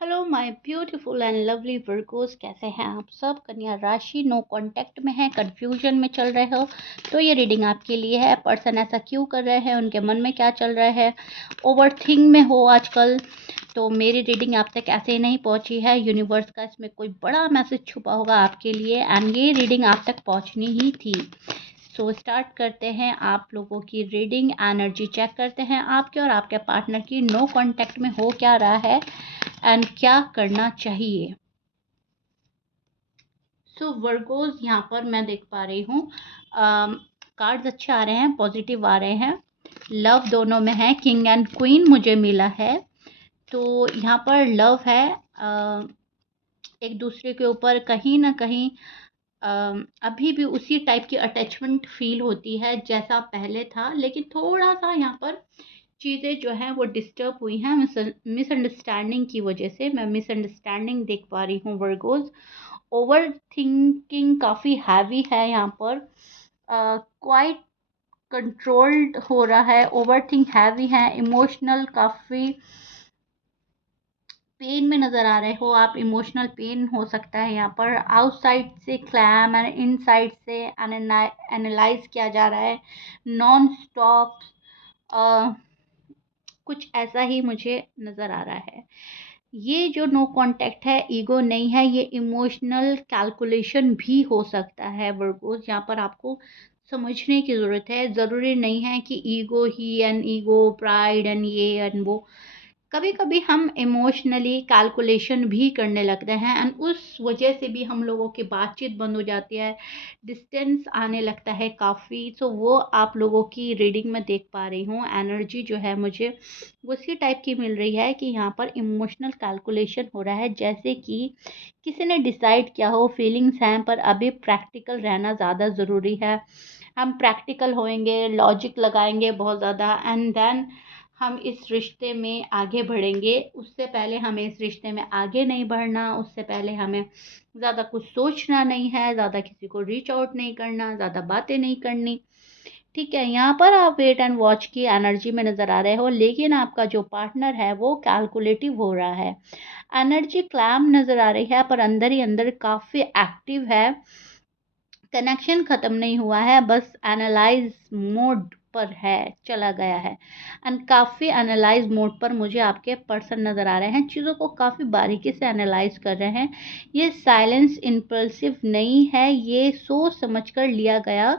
Hello my beautiful and lovely Virgo's, कैसे हैं आप सब। कन्या राशि नो कांटेक्ट में है, कंफ्यूजन में चल रहे हो तो ये रीडिंग आपके लिए है। पर्सन ऐसा क्यों कर रहे हैं, उनके मन में क्या चल रहा है, ओवर थिंक में हो आजकल तो मेरी रीडिंग आप तक ऐसे ही नहीं पहुंची है। यूनिवर्स का इसमें कोई बड़ा मैसेज छुपा होगा आपके लिए एंड ये रीडिंग आप तक पहुंचनी ही थी। सो स्टार्ट करते हैं आप लोगों की रीडिंग। एनर्जी चेक करते हैं आपके और आपके पार्टनर की नो कांटेक्ट में हो क्या रहा है एंड क्या करना चाहिए। सो वर्गोज यहाँ पर मैं देख पा रही हूँ कार्ड्स अच्छे आ रहे हैं, पॉजिटिव आ रहे हैं। लव दोनों में है, किंग एंड क्वीन मुझे मिला है। तो यहाँ पर लव है, एक दूसरे के ऊपर कहीं ना कहीं अभी भी उसी टाइप की अटैचमेंट फील होती है जैसा पहले था, लेकिन थोड़ा सा यहाँ पर चीज़ें जो हैं वो डिस्टर्ब हुई हैं मिसअंडरस्टैंडिंग की वजह से। मैं मिसअंडरस्टैंडिंग देख पा रही हूँ वर्गोज। ओवर थिंकिंग काफ़ी हैवी है यहाँ पर, क्वाइट कंट्रोल्ड हो रहा है। ओवर थिंक हैवी है, इमोशनल काफ़ी पेन में नज़र आ रहे हो आप। इमोशनल पेन हो सकता है यहाँ पर। आउटसाइड से क्लैम एंड इनसाइड से एनालाइज किया जा रहा है नॉन स्टॉप। कुछ ऐसा ही मुझे नज़र आ रहा है। ये जो नो कांटेक्ट है ईगो नहीं है, ये इमोशनल कैलकुलेशन भी हो सकता है वर्गोस। यहाँ पर आपको समझने की ज़रूरत है, ज़रूरी नहीं है कि ego he and ego pride and ये एंड वो। कभी कभी हम इमोशनली कैलकुलेशन भी करने लगते हैं एंड उस वजह से भी हम लोगों की बातचीत बंद हो जाती है, डिस्टेंस आने लगता है काफ़ी। सो वो आप लोगों की रीडिंग में देख पा रही हूँ। एनर्जी जो है मुझे उसी टाइप की मिल रही है कि यहाँ पर इमोशनल कैलकुलेशन हो रहा है, जैसे कि किसी ने डिसाइड किया हो, फीलिंग्स हैं पर अभी प्रैक्टिकल रहना ज़्यादा ज़रूरी है। हम प्रैक्टिकल होएंगे, लॉजिक लगाएंगे बहुत ज़्यादा एंड देन हम इस रिश्ते में आगे बढ़ेंगे। उससे पहले हमें इस रिश्ते में आगे नहीं बढ़ना, उससे पहले हमें ज़्यादा कुछ सोचना नहीं है, ज़्यादा किसी को रीच आउट नहीं करना, ज़्यादा बातें नहीं करनी। ठीक है, यहाँ पर आप वेट एंड वॉच की एनर्जी में नज़र आ रहे हो, लेकिन आपका जो पार्टनर है वो कैलकुलेटिव हो रहा है। एनर्जी क्लैम नज़र आ रही है पर अंदर ही अंदर काफ़ी एक्टिव है। कनेक्शन ख़त्म नहीं हुआ है, बस एनालाइज मोड पर है, चला गया है। एंड काफ़ी एनालाइज मोड पर मुझे आपके पर्सन नज़र आ रहे हैं, चीज़ों को काफ़ी बारीकी से एनालाइज कर रहे हैं। ये साइलेंस इम्पल्सिव नहीं है, ये सोच समझ कर लिया गया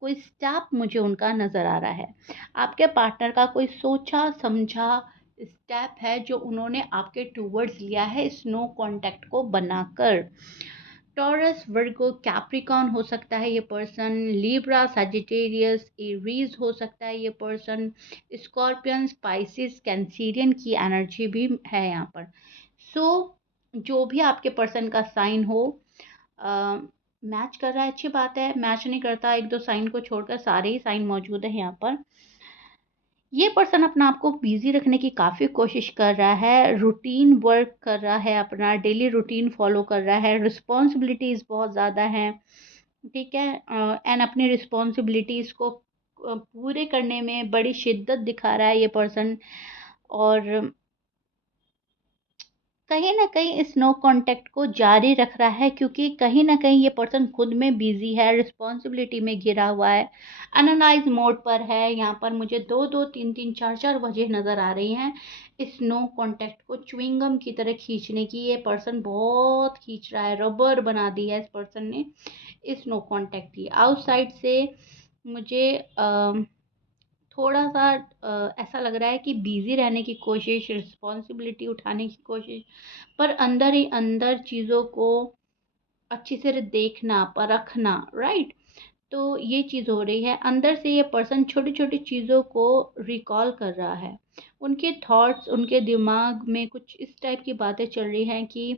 कोई स्टेप मुझे उनका नज़र आ रहा है। आपके पार्टनर का कोई सोचा समझा स्टेप है जो उन्होंने आपके टूवर्ड्स लिया है इस नो कॉन्टैक्ट को बनाकर। टॉरस, वर्गो, कैप्रिकॉन हो सकता है ये पर्सन, लिब्रा, सजिटेरियस, एरीज हो सकता है ये पर्सन, स्कॉर्पियन, स्पाइसिस, कैंसीरियन की एनर्जी भी है यहाँ पर। सो जो भी आपके पर्सन का साइन हो, मैच कर रहा है अच्छी बात है, मैच नहीं करता एक दो साइन को छोड़कर सारे ही साइन मौजूद है यहाँ पर। ये पर्सन अपना आप को बिजी रखने की काफ़ी कोशिश कर रहा है, रूटीन वर्क कर रहा है, अपना डेली रूटीन फॉलो कर रहा है। रिस्पॉन्सिबिलिटीज़ बहुत ज़्यादा हैं, ठीक है, एंड अपनी रिस्पॉन्सिबिलिटीज़ को पूरे करने में बड़ी शिद्दत दिखा रहा है ये पर्सन। और कहीं न कहीं इस नो कॉन्टैक्ट को जारी रख रहा है, क्योंकि कहीं न कहीं ये पर्सन खुद में बिज़ी है, रिस्पॉन्सिबिलिटी में घिरा हुआ है, एनालाइज़ मोड पर है। यहाँ पर मुझे 2-2, 3-3, 4-4 वजह नज़र आ रही हैं इस नो कॉन्टैक्ट को च्युइंगम की तरह खींचने की। ये पर्सन बहुत खींच रहा है, रबर बना दी है इस पर्सन ने इस नो कॉन्टैक्ट की। आउटसाइड से मुझे थोड़ा-सा ऐसा लग रहा है कि बिज़ी रहने की कोशिश, रिस्पॉन्सिबिलिटी उठाने की कोशिश, पर अंदर ही अंदर चीज़ों को अच्छी से देखना, परखना, राइट? तो ये चीज़ हो रही है। अंदर से ये पर्सन छोटी-छोटी चीज़ों को रिकॉल कर रहा है। उनके थॉट्स, उनके दिमाग में कुछ इस टाइप की बातें चल रही हैं कि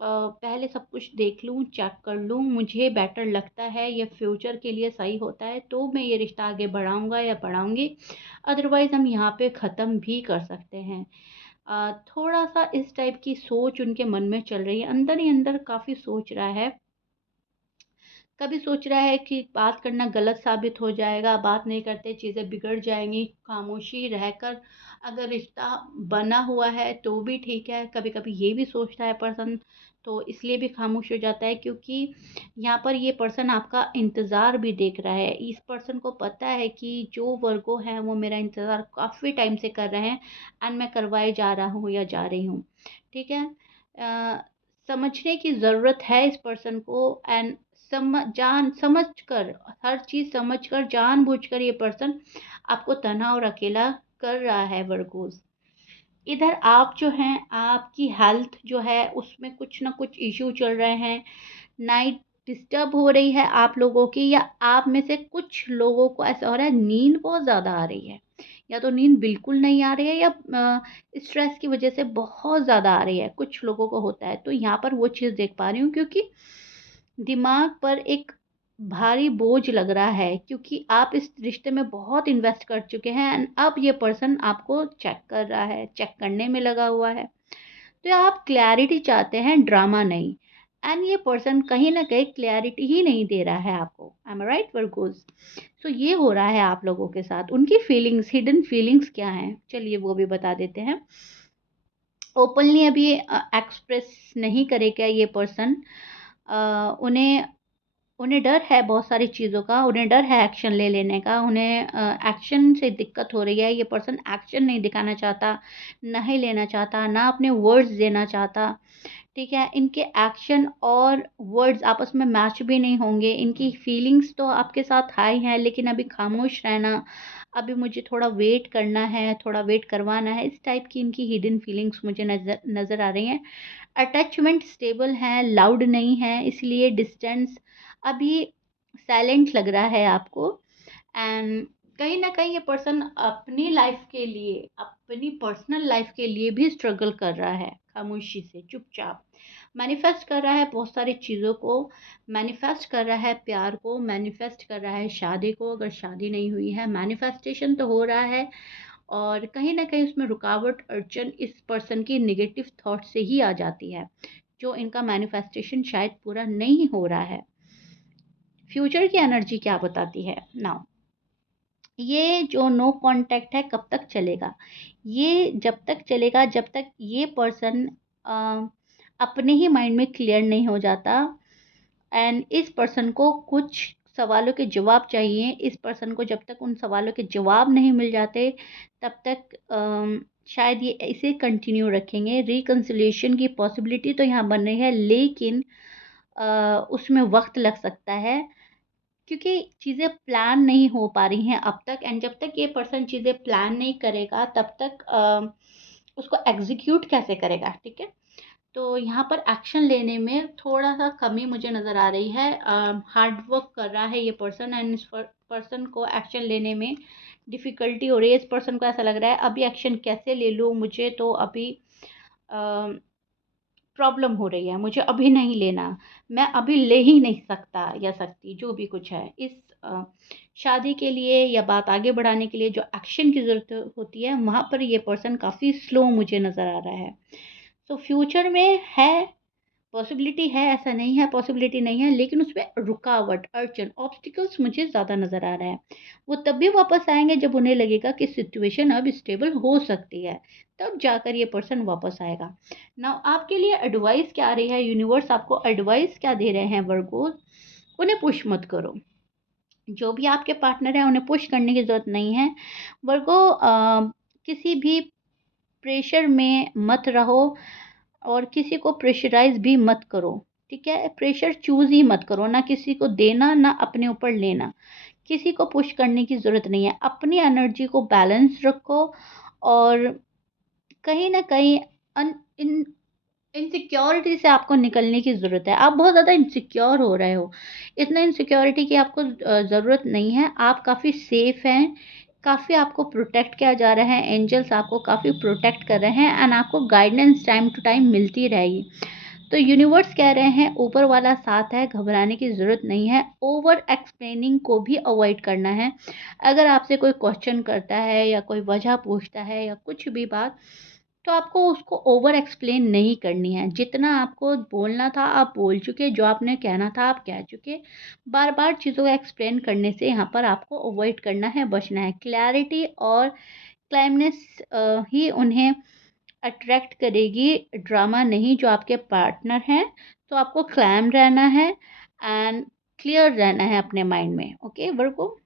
पहले सब कुछ देख लूँ, चेक कर लूँ, मुझे बेटर लगता है, ये फ्यूचर के लिए सही होता है, तो मैं ये रिश्ता आगे बढ़ाऊँगा या बढ़ाऊँगी, अदरवाइज़ हम यहाँ पे ख़त्म भी कर सकते हैं। थोड़ा-सा इस टाइप की सोच उनके मन में चल रही है, अंदर ही अंदर काफ़ी सोच रहा है। कभी सोच रहा है कि बात करना गलत साबित हो जाएगा, बात नहीं करते चीज़ें बिगड़ जाएंगी, खामोशी रहकर अगर रिश्ता बना हुआ है तो भी ठीक है। कभी कभी ये भी सोचता है पर्सन, तो इसलिए भी खामोश हो जाता है, क्योंकि यहाँ पर ये पर्सन आपका इंतज़ार भी देख रहा है। इस पर्सन को पता है कि जो वर्गो हैं वो मेरा इंतज़ार काफ़ी टाइम से कर रहे हैं, एंड मैं करवाए जा रहा हूँ या जा रही हूँ। ठीक है। समझने की ज़रूरत है इस पर्सन को, एंड समझ कर, हर चीज़ समझ कर, जानबूझकर ये पर्सन आपको तन्हा और अकेला कर रहा है वर्गोस। इधर आप जो हैं, आपकी हेल्थ जो है उसमें कुछ ना कुछ इश्यू चल रहे हैं। नाइट डिस्टर्ब हो रही है आप लोगों की, या आप में से कुछ लोगों को ऐसा हो रहा है नींद बहुत ज़्यादा आ रही है, या तो नींद बिल्कुल नहीं आ रही है, या स्ट्रेस की वजह से बहुत ज़्यादा आ रही है। कुछ लोगों को होता है, तो यहाँ पर वो चीज़ देख पा रही हूँ, क्योंकि दिमाग पर एक भारी बोझ लग रहा है, क्योंकि आप इस रिश्ते में बहुत इन्वेस्ट कर चुके हैं, एंड अब ये पर्सन आपको चेक कर रहा है, चेक करने में लगा हुआ है। तो आप क्लैरिटी चाहते हैं, ड्रामा नहीं। एंड ये पर्सन कहीं ना कहीं क्लैरिटी ही नहीं दे रहा है आपको। आई एम राइट वर्गोस? सो ये हो रहा है आप लोगों के साथ। उनकी फीलिंग्स, हिडन फीलिंग्स क्या हैं, चलिए वो भी बता देते हैं। ओपनली अभी एक्सप्रेस नहीं करेगा ये पर्सन। उन्हें उन्हें डर है बहुत सारी चीज़ों का, उन्हें डर है एक्शन ले लेने का, उन्हें एक्शन से दिक्कत हो रही है। ये पर्सन एक्शन नहीं दिखाना चाहता, नहीं लेना चाहता, ना अपने वर्ड्स देना चाहता। ठीक है, इनके एक्शन और वर्ड्स आपस में मैच भी नहीं होंगे। इनकी फीलिंग्स तो आपके साथ हाई हैं, लेकिन अभी खामोश रहना, अभी मुझे थोड़ा वेट करना है, थोड़ा वेट करवाना है, इस टाइप की इनकी हिडन फीलिंग्स मुझे नज़र नज़र आ रही हैं। अटैचमेंट स्टेबल है, लाउड नहीं है, इसलिए डिस्टेंस अभी साइलेंट लग रहा है आपको। एंड कहीं ना कहीं ये पर्सन अपनी लाइफ के लिए, अपनी पर्सनल लाइफ के लिए भी स्ट्रगल कर रहा है, खामोशी से चुपचाप मैनिफेस्ट कर रहा है बहुत सारी चीज़ों को। मैनिफेस्ट कर रहा है प्यार को, मैनिफेस्ट कर रहा है शादी को, अगर शादी नहीं हुई है मैनिफेस्टेशन तो हो रहा है। और कहीं ना कहीं उसमें रुकावट, अड़चन इस पर्सन की नेगेटिव थॉट से ही आ जाती है, जो इनका मैनिफेस्टेशन शायद पूरा नहीं हो रहा है। फ्यूचर की एनर्जी क्या बताती है नाउ? ये जो नो कांटेक्ट है कब तक चलेगा? ये जब तक चलेगा जब तक ये पर्सन अपने ही माइंड में क्लियर नहीं हो जाता, एंड इस पर्सन को कुछ सवालों के जवाब चाहिए। इस पर्सन को जब तक उन सवालों के जवाब नहीं मिल जाते, तब तक शायद ये इसे कंटिन्यू रखेंगे। रिकन्सिलिएशन की पॉसिबिलिटी तो यहाँ बन रही है, लेकिन उसमें वक्त लग सकता है, क्योंकि चीज़ें प्लान नहीं हो पा रही हैं अब तक। एंड जब तक ये पर्सन चीज़ें प्लान नहीं करेगा, तब तक उसको एग्जीक्यूट कैसे करेगा? ठीक है, तो यहाँ पर एक्शन लेने में थोड़ा सा कमी मुझे नज़र आ रही है। हार्ड वर्क कर रहा है ये पर्सन, एंड इस पर्सन को एक्शन लेने में डिफ़िकल्टी हो रही है। इस पर्सन को ऐसा लग रहा है अभी एक्शन कैसे ले लूँ, मुझे तो अभी प्रॉब्लम हो रही है, मुझे अभी नहीं लेना, मैं अभी ले ही नहीं सकता या सकती, जो भी कुछ है। इस शादी के लिए या बात आगे बढ़ाने के लिए जो एक्शन की ज़रूरत होती है, वहाँ पर ये पर्सन काफ़ी स्लो मुझे नज़र आ रहा है। तो फ्यूचर में है, पॉसिबिलिटी है, ऐसा नहीं है पॉसिबिलिटी नहीं है, लेकिन उसमें रुकावट, अड़चन, ऑब्स्टिकल्स मुझे ज़्यादा नज़र आ रहे हैं। वो तब भी वापस आएंगे जब उन्हें लगेगा कि सिचुएशन अब स्टेबल हो सकती है, तब जाकर ये पर्सन वापस आएगा। ना आपके लिए एडवाइस क्या आ रही है, यूनिवर्स आपको एडवाइस क्या दे रहे हैं वर्गो? उन्हें पुश मत करो। जो भी आपके पार्टनर हैं उन्हें पुश करने की ज़रूरत नहीं है वर्गो। किसी भी प्रेशर में मत रहो, और किसी को प्रेशराइज भी मत करो। ठीक है, प्रेशर चूज ही मत करो, ना किसी को देना ना अपने ऊपर लेना। किसी को पुश करने की ज़रूरत नहीं है, अपनी एनर्जी को बैलेंस रखो। और कहीं ना कहीं इन इनसिक्योरिटी से आपको निकलने की ज़रूरत है। आप बहुत ज़्यादा इनसिक्योर हो रहे हो, इतना इनसिक्योरिटी की आपको ज़रूरत नहीं है। आप काफ़ी सेफ़ हैं, काफ़ी आपको प्रोटेक्ट किया जा रहा है, एंजल्स आपको काफ़ी प्रोटेक्ट कर रहे हैं, एंड आपको गाइडेंस टाइम टू टाइम मिलती रहेगी। तो यूनिवर्स कह रहे हैं ऊपर वाला साथ है, घबराने की ज़रूरत नहीं है। ओवर एक्सप्लेनिंग को भी अवॉइड करना है। अगर आपसे कोई क्वेश्चन करता है या कोई वजह पूछता है या कुछ भी बात, तो आपको उसको ओवर एक्सप्लेन नहीं करनी है। जितना आपको बोलना था आप बोल चुके, जो आपने कहना था आप कह चुके। बार-बार चीज़ों को एक्सप्लेन करने से यहाँ पर आपको अवॉइड करना है, बचना है। क्लैरिटी और क्लाइमनेस ही उन्हें अट्रैक्ट करेगी, ड्रामा नहीं। जो आपके पार्टनर हैं, तो आपको क्लैम रहना है एंड क्लियर रहना है अपने माइंड में। ओके वर्गो,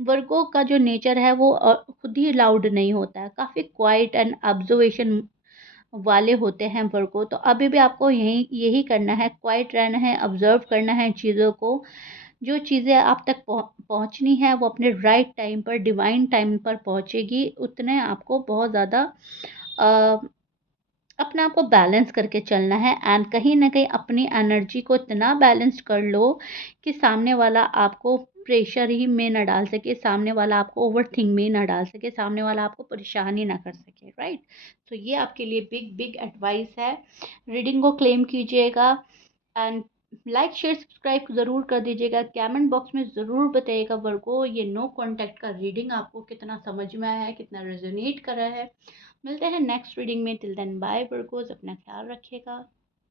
वर्गो का जो नेचर है वो खुद ही लाउड नहीं होता है, काफ़ी क्वाइट एंड ऑब्जर्वेशन वाले होते हैं वर्गो। तो अभी भी आपको यही यही करना है, क्वाइट रहना है, ऑब्जर्व करना है चीज़ों को। जो चीज़ें आप तक पहुँचनी है वो अपने राइट टाइम पर, डिवाइन टाइम पर पहुँचेगी। उतने आपको बहुत ज़्यादा अ, अपने आप को बैलेंस करके चलना है एंड कहीं न कहीं अपनी एनर्जी को इतना बैलेंस्ड कर लो कि सामने वाला आपको प्रेशर ही में ना डाल सके, सामने वाला आपको ओवरथिंक में ना डाल सके, सामने वाला आपको परेशान ही ना कर सके, राइट? तो ये आपके लिए बिग बिग एडवाइस है। रीडिंग को क्लेम कीजिएगा एंड लाइक शेयर सब्सक्राइब ज़रूर कर दीजिएगा। कमेंट बॉक्स में ज़रूर बताइएगा वर्गो, ये नो कॉन्टैक्ट का रीडिंग आपको कितना समझ में आया है, कितना रेजोनेट कर रहा है। मिलते हैं नेक्स्ट रीडिंग में। टिल देन बाय वर्गोस, अपना ख्याल रखिएगा।